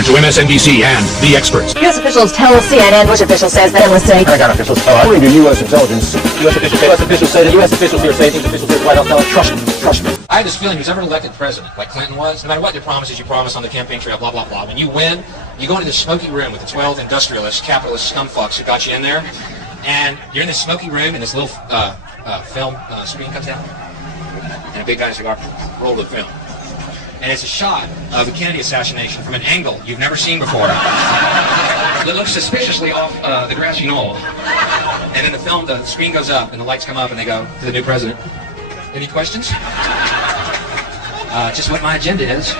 return to MSNBC and the experts. U.S. officials tell CNN. Bush official says that it was saying. Pentagon officials tell us. According to U.S. intelligence, U.S. officials say that U.S. officials here say things officials here at the White House tell us. Trust me. I have this feeling who's ever elected president, like Clinton was, no matter what the promises you promise on the campaign trail, blah, blah, blah, when you win, you go into this smoky room with the 12 industrialists, capitalist scumfucks who got you in there, and you're in this smoky room, and this little film screen comes out, and a big guy's cigar roll the film. And it's a shot of the Kennedy assassination from an angle you've never seen before. It looks suspiciously off the grassy knoll. And then the screen goes up, and the lights come up, and they go to the new president. Any questions? Just what my agenda is.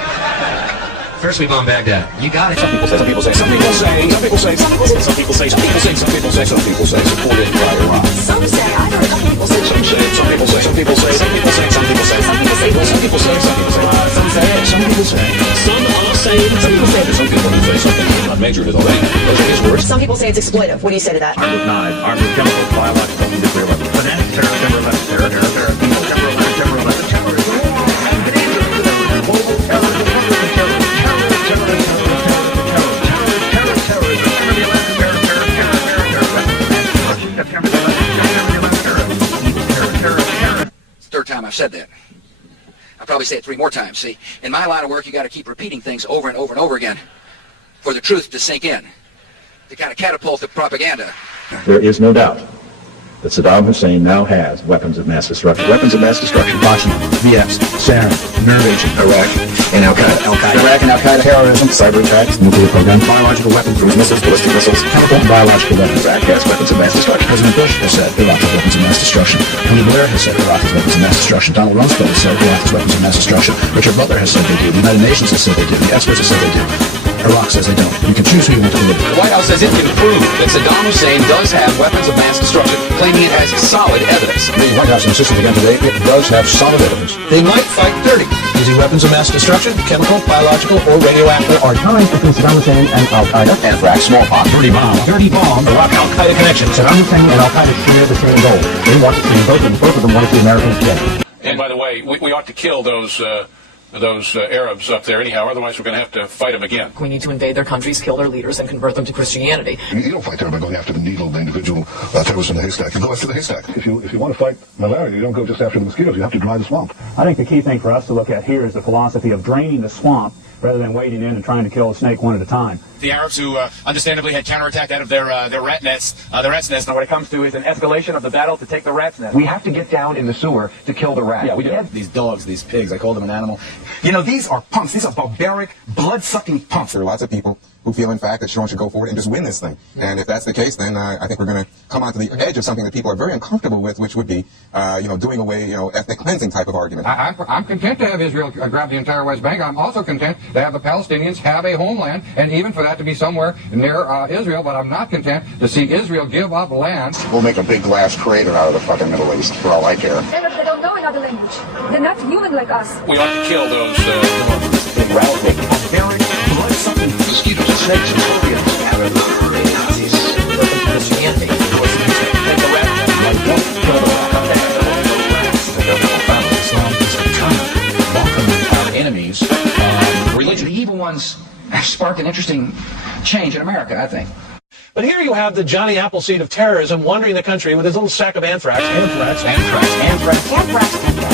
First we bomb Baghdad. You got it. Some people say, some people say, some people say, some people say, some people say, some people say, some people say, some people say, supported by Iraq. Some say, I heard some people say, some people say, some people say, some people say, some people say, some people say, some people say, some people say, some say, some people say, some are saying, some people say, some people say something not major to the land. Those are his words. Some people say it's exploitive. What do you say to that? Armed with knives, armed with chemicals, biological, nuclear weapons. Finance, terror, Third time I've said that. I'll probably say it 3 more times. See, in my line of work, you got to keep repeating things over and over and over again for the truth to sink in, to kind of catapult the propaganda. There is no doubt that Saddam Hussein now has weapons of mass destruction. Weapons of mass destruction. Washington, VX, sarin, nerve agent, Iraq and Al-Qaeda. Iraq and Al-Qaeda, terrorism, Cyber attacks, nuclear program, biological weapons, cruise missiles, ballistic missiles, chemical and biological weapons. Iraq has weapons of mass destruction. President Bush has said Iraq has weapons of mass destruction. Tony Blair has said Iraq has weapons of mass destruction. Donald Rumsfeld has said Iraq has weapons of mass destruction. Richard Butler has said they do. The United Nations has said they do. The experts have said they do. Iraq says they don't. You can choose who you want to live with. The White House says it can prove that Saddam Hussein does have weapons of mass destruction, claiming it has solid evidence. The White House insisted again today it does have solid evidence. They might fight dirty, using weapons of mass destruction, chemical, biological, or radioactive. There are ties between Saddam Hussein and Al-Qaeda. Anthrax, smallpox, Dirty bomb, Iraq Al-Qaeda connection. Saddam Hussein and Al-Qaeda share the same goal. They want to see both of them want to see Americans dead. And by the way, we ought to kill those Arabs up there anyhow, otherwise we're going to have to fight them again. We need to invade their countries, kill their leaders, and convert them to Christianity. You don't fight terror by going after the needle, the individual terrorist in the haystack. You go after the haystack. If you want to fight malaria, you don't go just after the mosquitoes. You have to dry the swamp. I think the key thing for us to look at here is the philosophy of draining the swamp rather than wading in and trying to kill a snake one at a time. The Arabs who understandably had counterattacked out of their rat's nest. Now what it comes to is an escalation of the battle to take the rat's nest. We have to get down in the sewer to kill the rat. Yeah, we do. These dogs, these pigs, I call them an animal. You know, these are punks. These are barbaric, blood-sucking punks. There are lots of people who feel, in fact, that Sean should go forward and just win this thing. And if that's the case, then I think we're going to come onto the edge of something that people are very uncomfortable with, which would be, doing away, ethnic cleansing type of argument. I'm content to have Israel grab the entire West Bank. I'm also content to have the Palestinians have a homeland, and even for that to be somewhere near Israel, but I'm not content to see Israel give up land. We'll make a big glass crater out of the fucking Middle East, for all I care. They don't know another language. They're not human like us. We ought to kill those Barbaric, blood-sucking mosquitoes, snakes, and scorpions. Nazis, Christianity. Enemies. Religion. The evil ones have sparked an interesting change in America, I think. But here you have the Johnny Appleseed of terrorism wandering the country with his little sack of anthrax. Anthrax. Anthrax. Anthrax. Anthrax.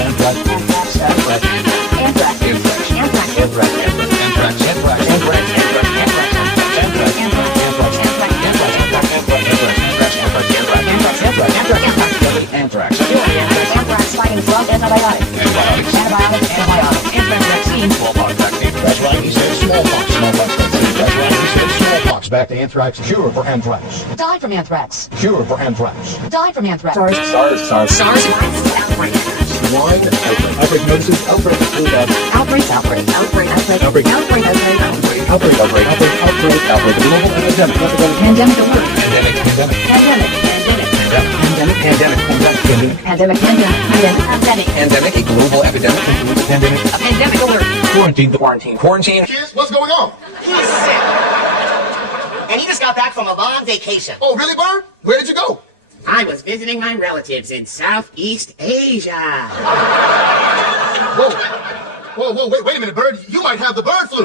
Anthrax. Anthrax. Anthrax. Anthrax. Anthrax. Anthrax. Anthrax. Anthrax. Anthrax. Anthrax. Anthrax fighting drug antibiotics. Antibiotics. Anthrax vaccine. Smallpox vaccine. That's right, he said smallpox. Smallpox vaccine. That's right, he said smallpox. Back to anthrax. Cure for anthrax. Died from anthrax. Cure for anthrax. Died from anthrax. SARS. Outbreak. Swine outbreak. Outbreak notices. Outbreak. Outbreak. Outbreak. Outbreak. Outbreak. Outbreak. Outbreak. Outbreak. Outbreak. Outbreak. Outbreak. Outbreak. Global epidemic. Pandemic at work. Pandemic. Pandemic, a global epidemic. Pandemic. A pandemic alert. Quarantine. Kids, what's going on? He's sick. And he just got back from a long vacation. Oh, really, Bird? Where did you go? I was visiting my relatives in Southeast Asia. Whoa, wait a minute, Bird. You might have the bird flu.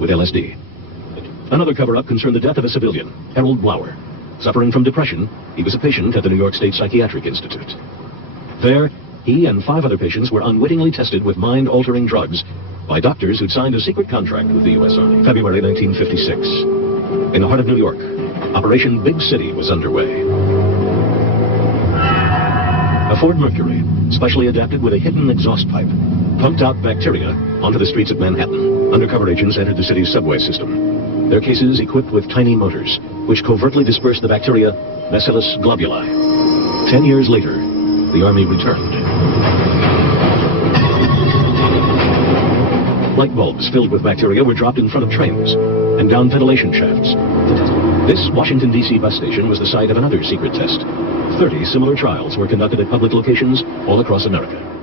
with LSD. Another cover-up concerned the death of a civilian, Harold Blower. Suffering from depression, he was a patient at the New York State Psychiatric Institute. There, he and 5 other patients were unwittingly tested with mind-altering drugs by doctors who'd signed a secret contract with the U.S. Army. February 1956. In the heart of New York, Operation Big City was underway. A Ford Mercury, specially adapted with a hidden exhaust pipe, pumped out bacteria onto the streets of Manhattan. Undercover agents entered the city's subway system. Their cases equipped with tiny motors, which covertly dispersed the bacteria Bacillus globuli. 10 years later, the Army returned. Light bulbs filled with bacteria were dropped in front of trains and down ventilation shafts. This Washington, D.C. bus station was the site of another secret test. 30 similar trials were conducted at public locations all across America.